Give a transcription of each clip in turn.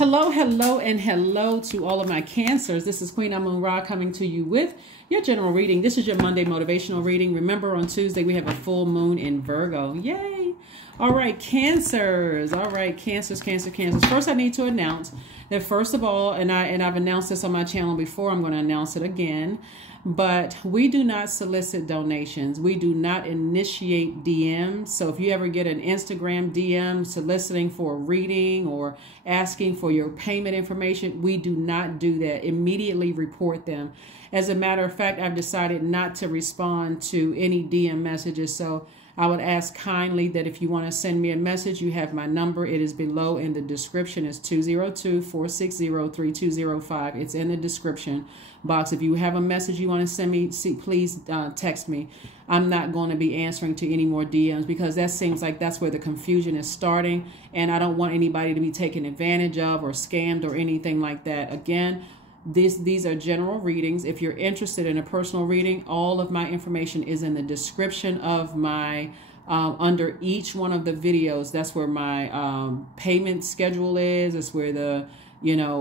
Hello, hello, and hello to all of my Cancers. This is Queen Amun Ra coming to you with your general reading. This is your Monday motivational reading. Remember, on Tuesday, we have a full moon in Virgo. Yay! All right, Cancers. All right, Cancers. First, I need to announce that, first of all, and I've announced this on my channel before, I'm going to announce it again, but we do not solicit donations. We do not initiate DMs. So if you ever get an Instagram DM soliciting for a reading or asking for your payment information, we do not do that. Immediately report them. As a matter of fact, I've decided not to respond to any DM messages. So I would ask kindly that if you want to send me a message, you have my number. It is below in the description. It's 202-460-3205. It's in the description box. If you have a message you want to send me, please text me. I'm not going to be answering to any more DMs because that seems like that's where the confusion is starting. And I don't want anybody to be taken advantage of or scammed or anything like that. Again, these are general readings. If you're interested in a personal reading, all of my information is in the description of my under each one of the videos. That's where my payment schedule is. It's where the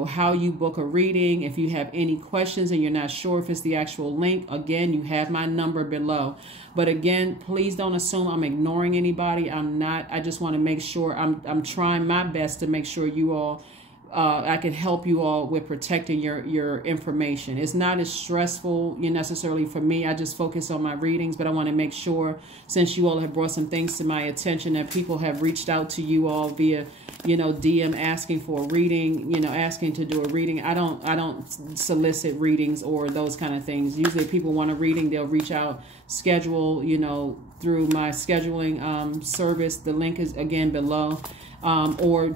how you book a reading. If you have any questions and you're not sure if it's the actual link, again, you have my number below. But again, please don't assume I'm ignoring anybody. I'm not. I just want to make sure I'm trying my best to make sure you all I can help you all with protecting your information. It's not as stressful necessarily for me. I just focus on my readings, but I want to make sure, since you all have brought some things to my attention, that people have reached out to you all via DM asking for a reading, asking to do a reading. I don't solicit readings or those kind of things. Usually if people want a reading, they'll reach out, schedule, through my scheduling service. The link is again below. Or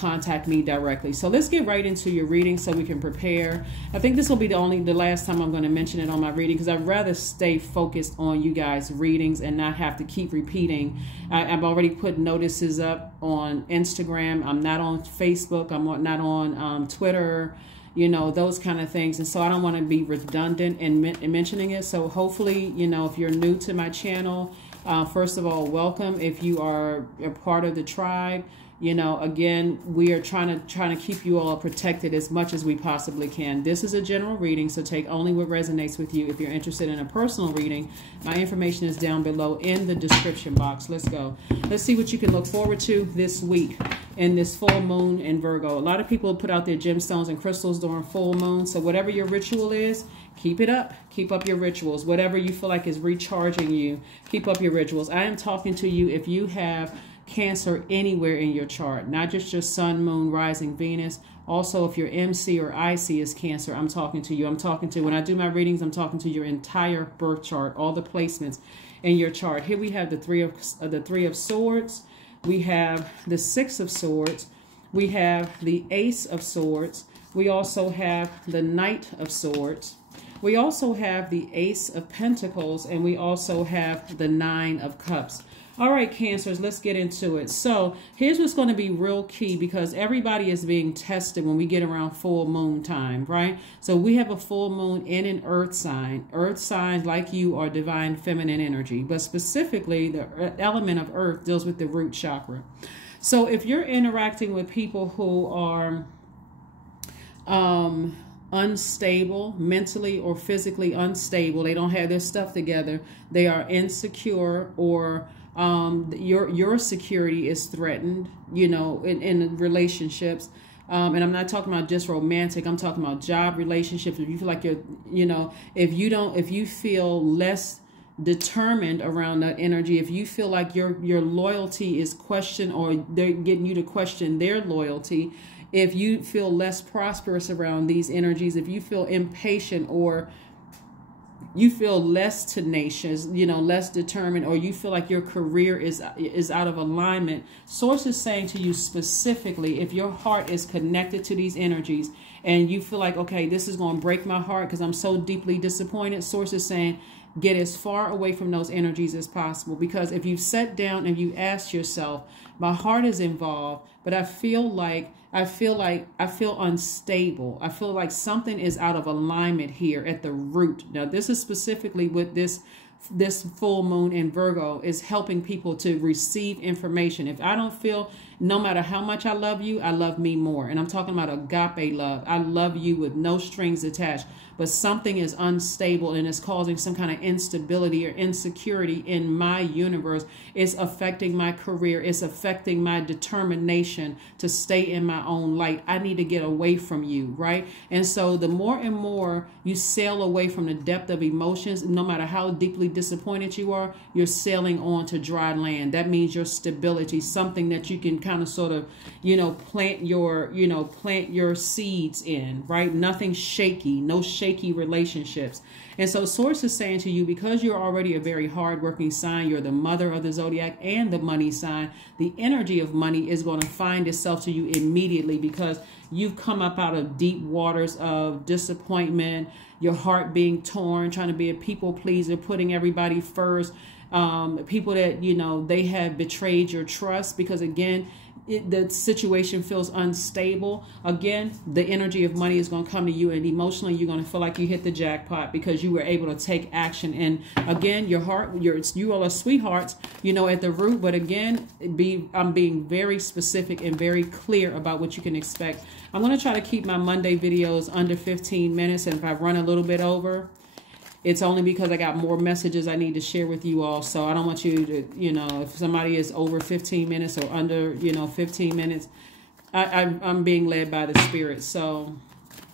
contact me directly. So let's get right into your reading so we can prepare. I think this will be the last time I'm going to mention it on my reading, because I'd rather stay focused on you guys' readings and not have to keep repeating. I've already put notices up on Instagram. I'm not on Facebook. I'm not on Twitter, those kind of things. And so I don't want to be redundant in mentioning it. So hopefully, if you're new to my channel, first of all, welcome. If you are a part of the tribe, again, we are trying to keep you all protected as much as we possibly can. This is a general reading, so take only what resonates with you. If you're interested in a personal reading, my information is down below in the description box. Let's go. Let's see what you can look forward to this week in this full moon in Virgo. A lot of people put out their gemstones and crystals during full moon. So whatever your ritual is, keep it up. Keep up your rituals. Whatever you feel like is recharging you, keep up your rituals. I am talking to you if you have Cancer anywhere in your chart, not just your sun, moon, rising, Venus. Also, if your MC or IC is Cancer, I'm talking to you. When I do my readings, I'm talking to your entire birth chart, all the placements in your chart. Here we have the three of Swords. We have the Six of Swords. We have the Ace of Swords. We also have the Knight of Swords. We also have the Ace of Pentacles, and we also have the Nine of Cups. All right, Cancers, let's get into it. So here's what's going to be real key, because everybody is being tested when we get around full moon time, right? So we have a full moon in an earth sign. Earth signs like you are divine feminine energy, but specifically the element of earth deals with the root chakra. So if you're interacting with people who are unstable, mentally or physically unstable, they don't have their stuff together, they are insecure, or your security is threatened, in relationships. And I'm not talking about just romantic. I'm talking about job relationships. If you feel like if you feel less determined around that energy, if you feel like your loyalty is questioned, or they're getting you to question their loyalty, if you feel less prosperous around these energies, if you feel impatient, or you feel less tenacious, less determined, or you feel like your career is out of alignment, Source is saying to you specifically, if your heart is connected to these energies and you feel like, okay, this is going to break my heart because I'm so deeply disappointed, Source is saying, get as far away from those energies as possible. Because if you sat down and you ask yourself, my heart is involved, but I feel unstable. I feel like something is out of alignment here at the root. Now, this is specifically with this full moon in Virgo is helping people to receive information. If I don't feel No matter how much I love you, I love me more. And I'm talking about agape love. I love you with no strings attached. But something is unstable and is causing some kind of instability or insecurity in my universe. It's affecting my career. It's affecting my determination to stay in my own light. I need to get away from you, right? And so the more and more you sail away from the depth of emotions, no matter how deeply disappointed you are, you're sailing on to dry land. That means your stability, something that you can kind of sort of, plant your seeds in, right? Nothing shaky, no shaky relationships. And so Source is saying to you, because you're already a very hardworking sign, you're the mother of the zodiac and the money sign, the energy of money is going to find itself to you immediately, because you've come up out of deep waters of disappointment, your heart being torn, trying to be a people pleaser, putting everybody first, people that, they have betrayed your trust, because again, the situation feels unstable. Again, the energy of money is going to come to you, and emotionally you're going to feel like you hit the jackpot because you were able to take action. And again, you all are sweethearts, at the root. But again, I'm being very specific and very clear about what you can expect. I'm going to try to keep my Monday videos under 15 minutes. And if I run a little bit over, it's only because I got more messages I need to share with you all. So I don't want you to, if somebody is over 15 minutes or under, 15 minutes, I'm being led by the Spirit. So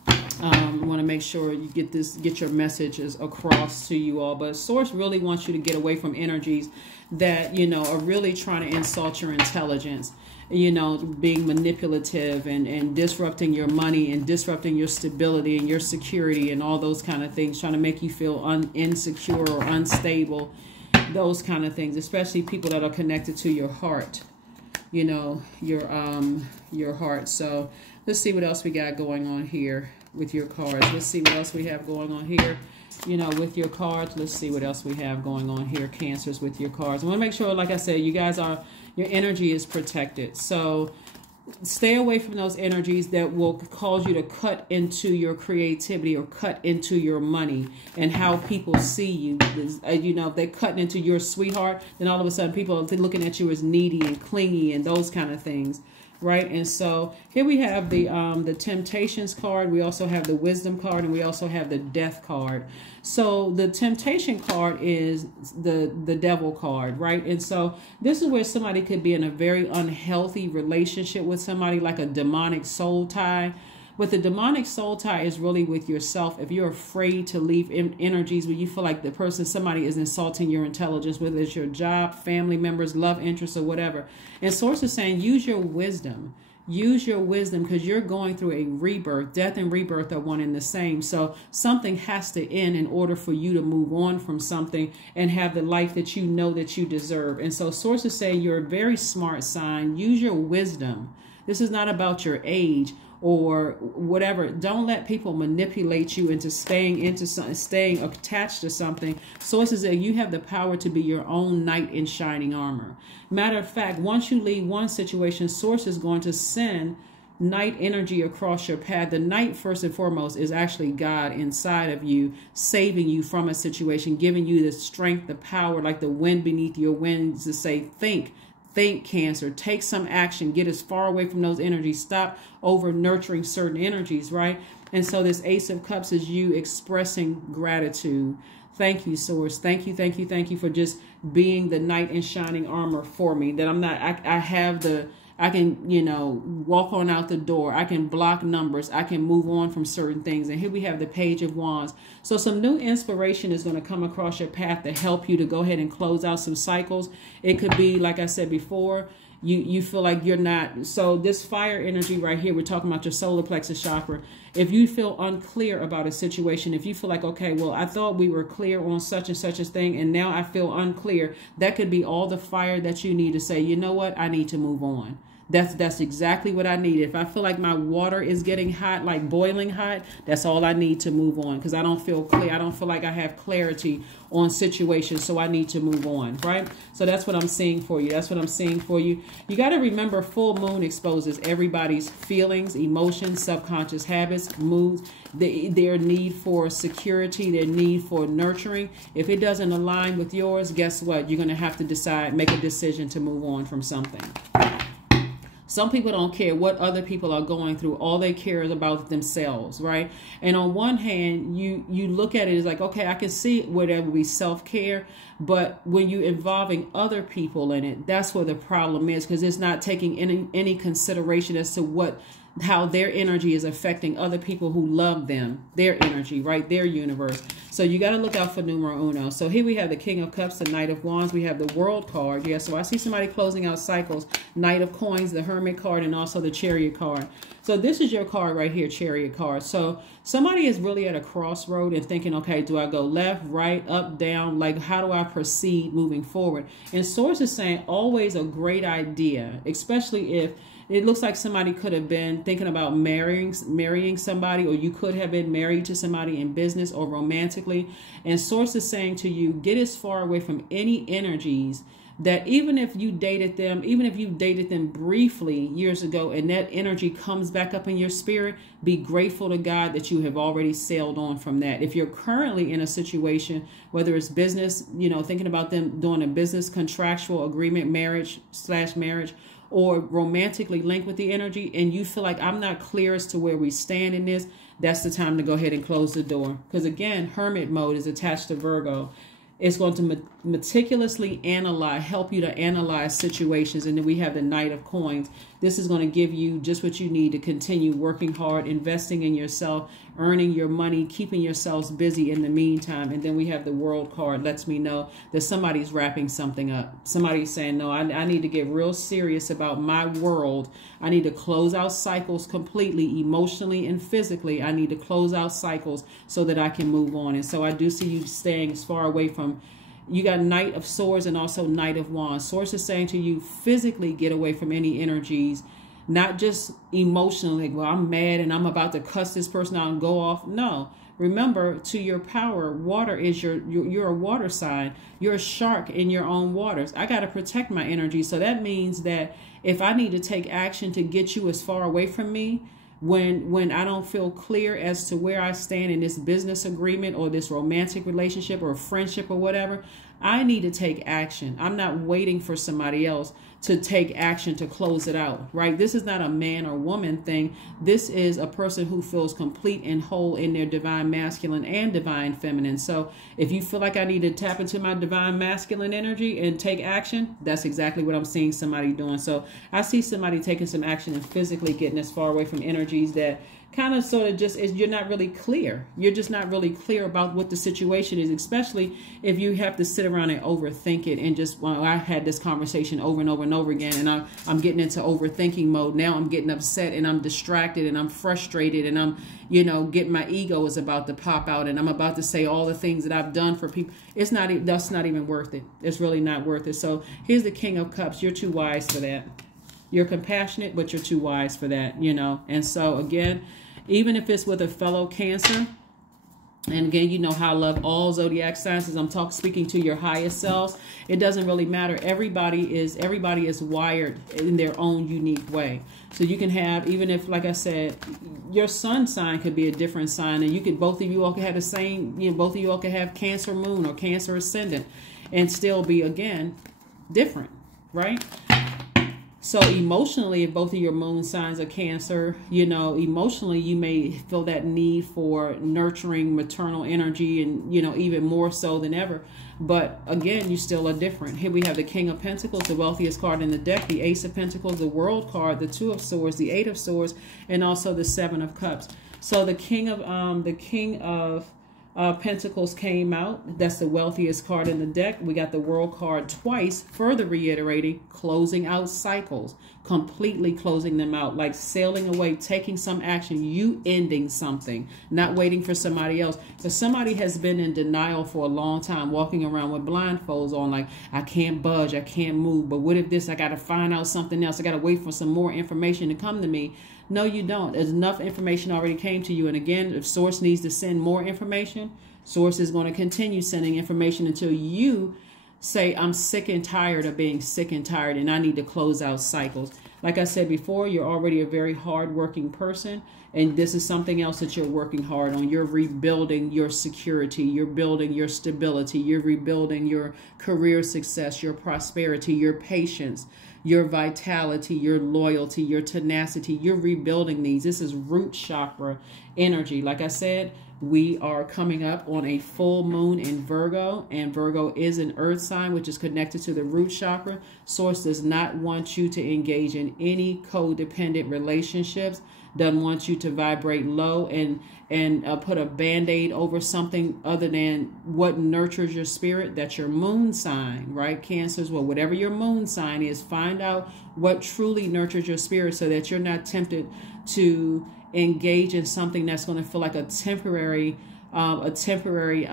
I want to make sure you get your messages across to you all. But Source really wants you to get away from energies that, are really trying to insult your intelligence. Being manipulative and disrupting your money and disrupting your stability and your security and all those kind of things, trying to make you feel insecure or unstable, those kind of things, especially people that are connected to your heart, your heart. So let's see what else we got going on here with your cards. Let's see what else we have going on here. With your cards, let's see what else we have going on here. Cancers with your cards. I want to make sure, like I said, your energy is protected. So stay away from those energies that will cause you to cut into your creativity or cut into your money and how people see you. If they're cutting into your sweetheart, then all of a sudden people are looking at you as needy and clingy and those kind of things. Right. And so here we have the Temptations card. We also have the Wisdom card, and we also have the Death card. So the Temptation card is the Devil card. Right. And so this is where somebody could be in a very unhealthy relationship with somebody, like a demonic soul tie. But the demonic soul tie is really with yourself. If you're afraid to leave energies where you feel like somebody is insulting your intelligence, whether it's your job, family members, love interests, or whatever. And Source is saying, use your wisdom. Use your wisdom, because you're going through a rebirth. Death and rebirth are one and the same. So something has to end in order for you to move on from something and have the life that you know that you deserve. And so Source is saying you're a very smart sign. Use your wisdom. This is not about your age or whatever. Don't let people manipulate you into staying attached to something. Sources that you have the power to be your own knight in shining armor. Matter of fact, once you leave one situation, Source is going to send knight energy across your path. The knight, first and foremost, is actually God inside of you, saving you from a situation, giving you the strength, the power, like the wind beneath your wings, to say, think, Cancer, take some action, get as far away from those energies, stop over nurturing certain energies, right? And so this Ace of Cups is you expressing gratitude. Thank you, Source. Thank you for just being the knight in shining armor for me. That I can, walk on out the door. I can block numbers. I can move on from certain things. And here we have the Page of Wands. So some new inspiration is going to come across your path to help you to go ahead and close out some cycles. It could be, like I said before, you feel like you're not. So this fire energy right here, we're talking about your solar plexus chakra. If you feel unclear about a situation, if you feel like, okay, well, I thought we were clear on such and such a thing, and now I feel unclear, that could be all the fire that you need to say, you know what, I need to move on. That's exactly what I need. If I feel like my water is getting hot, like boiling hot, that's all I need to move on, because I don't feel clear. I don't feel like I have clarity on situations, so I need to move on, right? So that's what I'm seeing for you. That's what I'm seeing for you. You got to remember, full moon exposes everybody's feelings, emotions, subconscious habits, moods, their need for security, their need for nurturing. If it doesn't align with yours, guess what? You're going to have to decide, make a decision to move on from something. Some people don't care what other people are going through. All they care is about themselves, right? And on one hand, you look at it as like, okay, I can see where there would be self-care, but when you're involving other people in it, that's where the problem is, because it's not taking any consideration as to how their energy is affecting other people who love them, their energy, right? Their universe. So you got to look out for numero uno. So here we have the King of Cups, the Knight of Wands. We have the World card. Yeah, so I see somebody closing out cycles. Knight of Coins, the Hermit card, and also the Chariot card. So this is your card right here, Chariot card. So somebody is really at a crossroad and thinking, okay, do I go left, right, up, down? Like, how do I proceed moving forward? And Source is saying always a great idea, especially if it looks like somebody could have been thinking about marrying somebody, or you could have been married to somebody in business or romantically. And Source is saying to you, get as far away from any energies that even if you dated them briefly years ago and that energy comes back up in your spirit, be grateful to God that you have already sailed on from that. If you're currently in a situation, whether it's business, thinking about them doing a business contractual agreement, marriage, or romantically linked with the energy, and you feel like I'm not clear as to where we stand in this, that's the time to go ahead and close the door. Because again, Hermit mode is attached to Virgo. It's going to meticulously help you to analyze situations. And then we have the Knight of Coins. This is going to give you just what you need to continue working hard, investing in yourself, earning your money, keeping yourselves busy in the meantime. And then we have the World card. Lets me know that somebody's wrapping something up. Somebody's saying, no, I need to get real serious about my world. I need to close out cycles completely, emotionally and physically. I need to close out cycles so that I can move on. And so I do see you staying as far away from. You got Knight of Swords and also Knight of Wands. Source is saying to you, physically get away from any energies, not just emotionally, well, I'm mad and I'm about to cuss this person out and go off. No, remember, to your power, water is you're a water sign. You're a shark in your own waters. I got to protect my energy. So that means that if I need to take action to get you as far away from me, when I don't feel clear as to where I stand in this business agreement or this romantic relationship or friendship or whatever, I need to take action. I'm not waiting for somebody else to take action to close it out, right? This is not a man or woman thing. This is a person who feels complete and whole in their divine masculine and divine feminine. So if you feel like I need to tap into my divine masculine energy and take action, that's exactly what I'm seeing somebody doing. So I see somebody taking some action and physically getting as far away from energies that kind of sort of just is, you're not really clear. You're just not really clear about what the situation is, especially if you have to sit around and overthink it. And just, well, I had this conversation over and over and over again, and I'm getting into overthinking mode. Now I'm getting upset and I'm distracted and I'm frustrated and I'm, getting, my ego is about to pop out and I'm about to say all the things that I've done for people. That's not even worth it. It's really not worth it. So here's the King of Cups. You're too wise for that. You're compassionate, but you're too wise for that, And so again, even if it's with a fellow Cancer, and again, you know how I love all zodiac signs, as I'm speaking to your highest selves. It doesn't really matter. Everybody is wired in their own unique way. So you can have, even if, like I said, your sun sign could be a different sign, and both of you all could have the same, both of you all could have Cancer moon or Cancer ascendant and still be, again, different, right? So emotionally, if both of your moon signs are Cancer, emotionally, you may feel that need for nurturing maternal energy and, even more so than ever. But again, you still are different. Here we have the King of Pentacles, the wealthiest card in the deck, the Ace of Pentacles, the World card, the Two of Swords, the Eight of Swords, and also the Seven of Cups. So the King of Pentacles came out. That's the wealthiest card in the deck. We got the World card twice, further reiterating closing out cycles, completely closing them out, like sailing away, taking some action, you ending something, not waiting for somebody else. Because somebody has been in denial for a long time, walking around with blindfolds on, like, I can't budge, I can't move, but what if this, I got to find out something else, I got to wait for some more information to come to me. No, you don't. There's enough information already came to you. And again, if Source needs to send more information, Source is going to continue sending information until you say, I'm sick and tired of being sick and tired, and I need to close out cycles. Like I said before, you're already a very hardworking person, and this is something else that you're working hard on. You're rebuilding your security. You're building your stability. You're rebuilding your career success, your prosperity, your patience. your vitality, your loyalty, your tenacity. You're rebuilding these. This is root chakra energy. Like I said, we are coming up on a full moon in Virgo, and Virgo is an earth sign, which is connected to the root chakra. Source does not want you to engage in any codependent relationships, doesn't want you to vibrate low and put a band-aid over something other than what nurtures your spirit. That's your moon sign, right? Cancers, well, whatever your moon sign is, find out what truly nurtures your spirit so that you're not tempted to engage in something that's going to feel like a temporary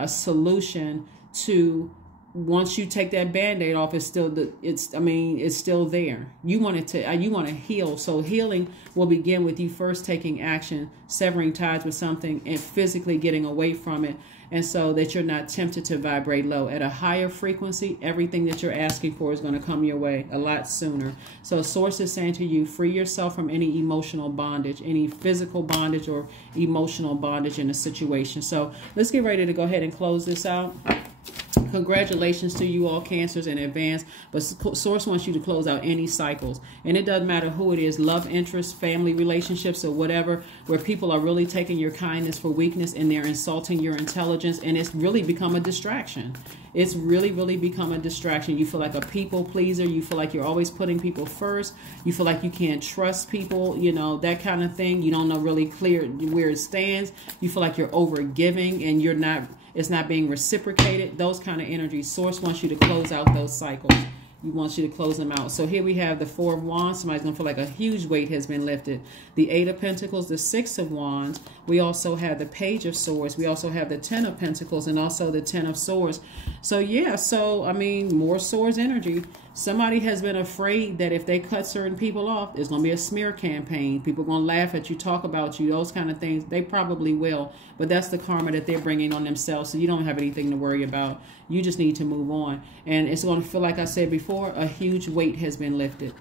solution to, once you take that band-aid off, it's still there. You want to heal. So healing will begin with you first taking action, severing ties with something and physically getting away from it. And so that you're not tempted to vibrate low. At a higher frequency, everything that you're asking for is going to come your way a lot sooner. So Source is saying to you, free yourself from any emotional bondage, any physical bondage or emotional bondage in a situation. So let's get ready to go ahead and close this out. Congratulations to you all, Cancers, in advance. But Source wants you to close out any cycles. And it doesn't matter who it is, love interest, family relationships, or whatever, where people are really taking your kindness for weakness and they're insulting your intelligence. And it's really become a distraction. It's really, really become a distraction. You feel like a people pleaser. You feel like you're always putting people first. You feel like you can't trust people, you know, that kind of thing. You don't know really clear where it stands. You feel like you're over giving and you're not, it's not being reciprocated. Those kind of energies. Source wants you to close out those cycles. He wants you to close them out. So here we have the Four of Wands. Somebody's going to feel like a huge weight has been lifted. The Eight of Pentacles, the Six of Wands. We also have the Page of Swords. We also have the Ten of Pentacles and also the Ten of Swords. So yeah, so I mean, more swords energy. Somebody has been afraid that if they cut certain people off, there's going to be a smear campaign. People are going to laugh at you, talk about you, those kind of things. They probably will. But that's the karma that they're bringing on themselves. So you don't have anything to worry about. You just need to move on. And it's going to feel, like I said before, a huge weight has been lifted.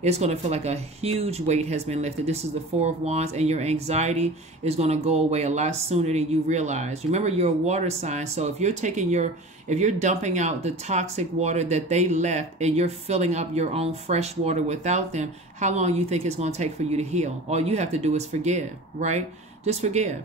It's going to feel like a huge weight has been lifted. This is the Four of Wands, and your anxiety is going to go away a lot sooner than you realize. Remember, you're a water sign. So if you're if you're dumping out the toxic water that they left and you're filling up your own fresh water without them, how long you think it's going to take for you to heal? All you have to do is forgive, right? Just forgive.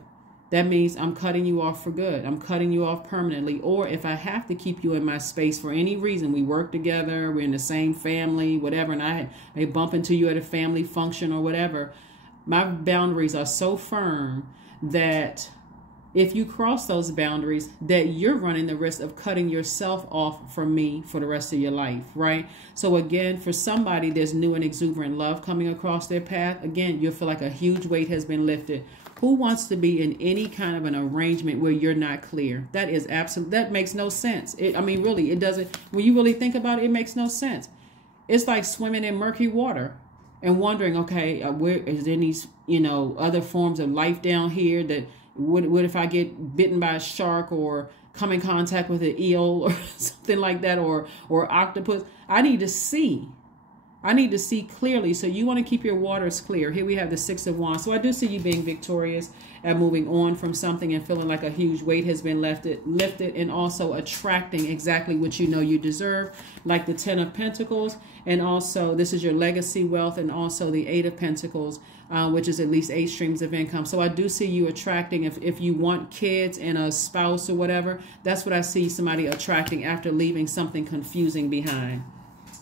That means I'm cutting you off for good. I'm cutting you off permanently. Or if I have to keep you in my space for any reason, we work together, we're in the same family, whatever, and I bump into you at a family function or whatever, my boundaries are so firm that if you cross those boundaries, that you're running the risk of cutting yourself off from me for the rest of your life, right? So again, for somebody, there's new and exuberant love coming across their path. Again, you'll feel like a huge weight has been lifted. Who wants to be in any kind of an arrangement where you're not clear? That is absolute. That makes no sense. I mean, really, it doesn't. When you really think about it, it makes no sense. It's like swimming in murky water and wondering, okay, where is there any, other forms of life down here? That what if I get bitten by a shark or come in contact with an eel or something like that, or octopus? I need to see. I need to see clearly. So you want to keep your waters clear. Here we have the Six of Wands. So I do see you being victorious and moving on from something and feeling like a huge weight has been lifted, and also attracting exactly what you know you deserve, like the Ten of Pentacles. And also this is your legacy wealth, and also the Eight of Pentacles, which is at least 8 streams of income. So I do see you attracting, if you want kids and a spouse or whatever, that's what I see somebody attracting after leaving something confusing behind.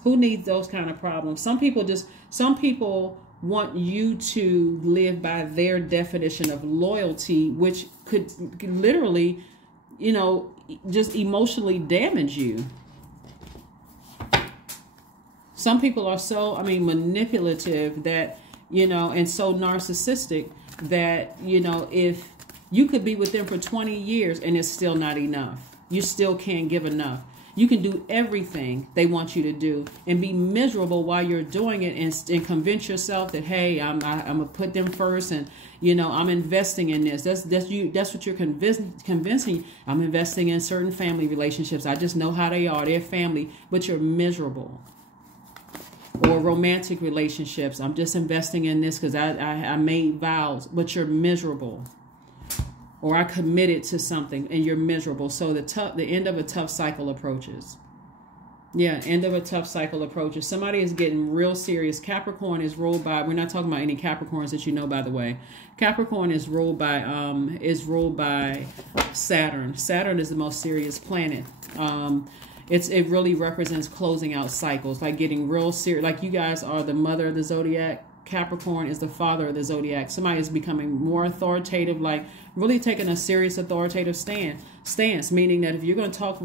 Who needs those kind of problems? Some people want you to live by their definition of loyalty, which could literally, just emotionally damage you. Some people are so, manipulative that, and so narcissistic that, if you could be with them for 20 years and it's still not enough. You still can't give enough. You can do everything they want you to do and be miserable while you're doing it, and convince yourself that, hey, I'm gonna put them first, and I'm investing in this. That's what you're convincing. I'm investing in certain family relationships. I just know how they are. They're family, but you're miserable. Or romantic relationships. I'm just investing in this because I made vows, but you're miserable. Or I committed to something and you're miserable. So the end of a tough cycle approaches. Yeah, end of a tough cycle approaches. Somebody is getting real serious. Capricorn is ruled by, we're not talking about any Capricorns that you know, by the way. Capricorn is ruled by Saturn. Saturn is the most serious planet. It really represents closing out cycles, like getting real serious. Like you guys are the mother of the Zodiac. Capricorn is the father of the Zodiac. Somebody is becoming more authoritative, like really taking a serious authoritative stance, meaning that if you're going to talk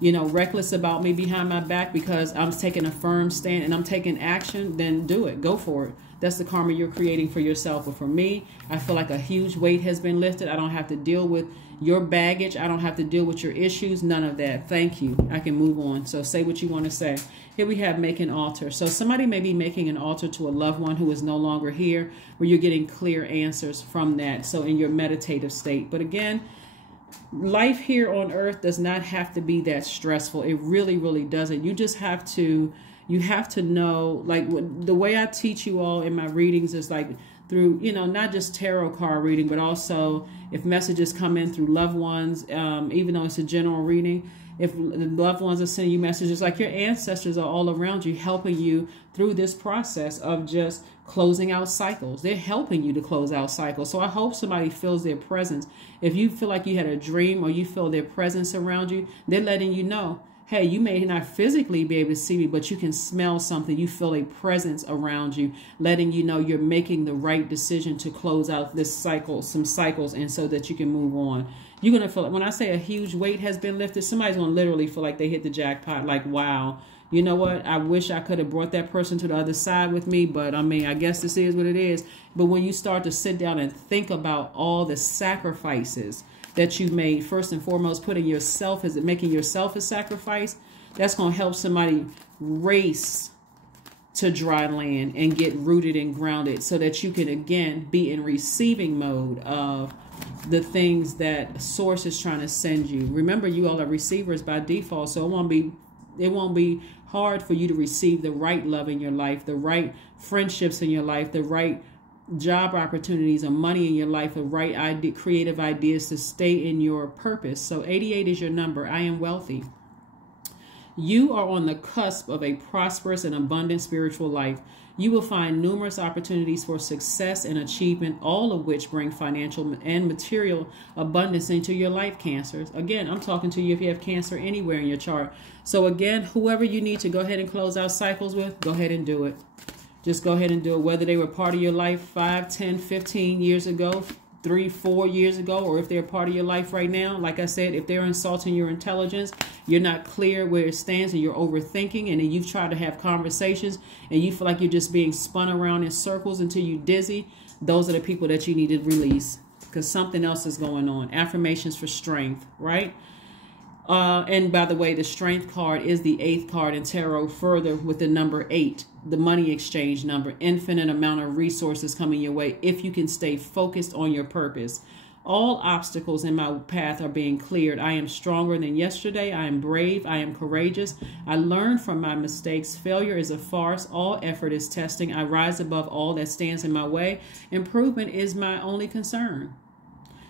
reckless about me behind my back because I'm taking a firm stand and I'm taking action, then do it. Go for it. That's the karma you're creating for yourself. But for me, I feel like a huge weight has been lifted. I don't have to deal with your baggage. I don't have to deal with your issues. None of that. Thank you. I can move on. So say what you want to say. Here we have make an altar. So somebody may be making an altar to a loved one who is no longer here, where you're getting clear answers from that. So in your meditative state. But again, life here on earth does not have to be that stressful. It really, really doesn't. You just have to, know, like the way I teach you all in my readings is like through, not just tarot card reading, but also if messages come in through loved ones, even though it's a general reading, if the loved ones are sending you messages, like your ancestors are all around you, helping you through this process of just closing out cycles. They're helping you to close out cycles. So I hope somebody feels their presence. If you feel like you had a dream or you feel their presence around you, they're letting you know, hey, you may not physically be able to see me, but you can smell something. You feel a presence around you, letting you know you're making the right decision to close out this cycle, some cycles, and so that you can move on. You're going to feel, when I say a huge weight has been lifted, somebody's going to literally feel like they hit the jackpot. Like, wow, you know what? I wish I could have brought that person to the other side with me. But I mean, I guess this is what it is. But when you start to sit down and think about all the sacrifices that you made, first and foremost, putting yourself, making yourself a sacrifice, that's going to help somebody race to dry land and get rooted and grounded so that you can, again, be in receiving mode of the things that source is trying to send you. Remember, you all are receivers by default, so it won't be hard for you to receive the right love in your life, the right friendships in your life, the right job opportunities or money in your life, the right creative ideas to stay in your purpose. So 88 is your number. I am wealthy. You are on the cusp of a prosperous and abundant spiritual life. You will find numerous opportunities for success and achievement, all of which bring financial and material abundance into your life, Cancers. Again, I'm talking to you if you have Cancer anywhere in your chart. So again, whoever you need to go ahead and close out cycles with, go ahead and do it. Just go ahead and do it. Whether they were part of your life 5, 10, 15 years ago, 3, 4 years ago, or if they're part of your life right now. Like I said, if they're insulting your intelligence, you're not clear where it stands and you're overthinking, and then you've tried to have conversations and you feel like you're just being spun around in circles until you're dizzy, those are the people that you need to release because something else is going on. Affirmations for strength, right? And by the way, the strength card is the 8th card in tarot, further with the number 8, the money exchange number, infinite amount of resources coming your way if you can stay focused on your purpose. All obstacles in my path are being cleared. I am stronger than yesterday. I am brave. I am courageous. I learn from my mistakes. Failure is a farce. All effort is testing. I rise above all that stands in my way. Improvement is my only concern.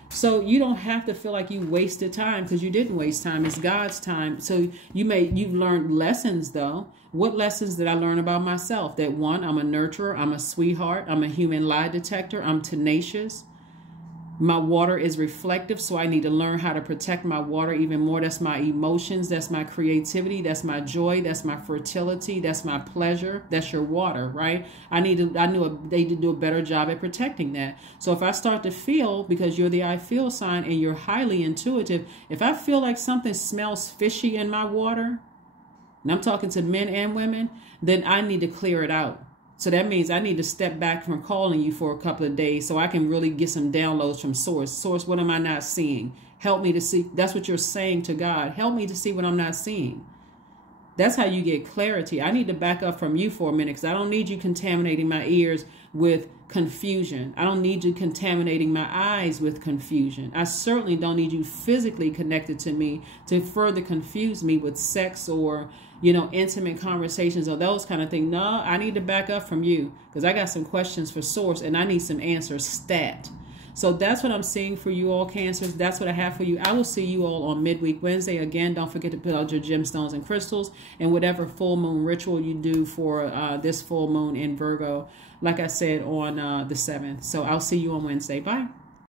So you don't have to feel like you wasted time, because you didn't waste time. It's God's time. So you've learned lessons though. What lessons did I learn about myself? That one, I'm a nurturer. I'm a sweetheart. I'm a human lie detector. I'm tenacious. My water is reflective, so I need to learn how to protect my water even more. That's my emotions. That's my creativity. That's my joy. That's my fertility. That's my pleasure. That's your water, right? They need to do a better job at protecting that. So if I start to feel, because you're the I feel sign and you're highly intuitive, if I feel like something smells fishy in my water, and I'm talking to men and women, then I need to clear it out. So that means I need to step back from calling you for a couple of days so I can really get some downloads from source. Source, what am I not seeing? Help me to see. That's what you're saying to God. Help me to see what I'm not seeing. That's how you get clarity. I need to back up from you for a minute, because I don't need you contaminating my ears with confusion. I don't need you contaminating my eyes with confusion. I certainly don't need you physically connected to me to further confuse me with sex or, intimate conversations or those kind of things. No, I need to back up from you, because I got some questions for source and I need some answers stat. So that's what I'm seeing for you all, Cancers. That's what I have for you. I will see you all on midweek Wednesday. Again, don't forget to put out your gemstones and crystals and whatever full moon ritual you do for this full moon in Virgo, like I said, on the 7th. So I'll see you on Wednesday. Bye.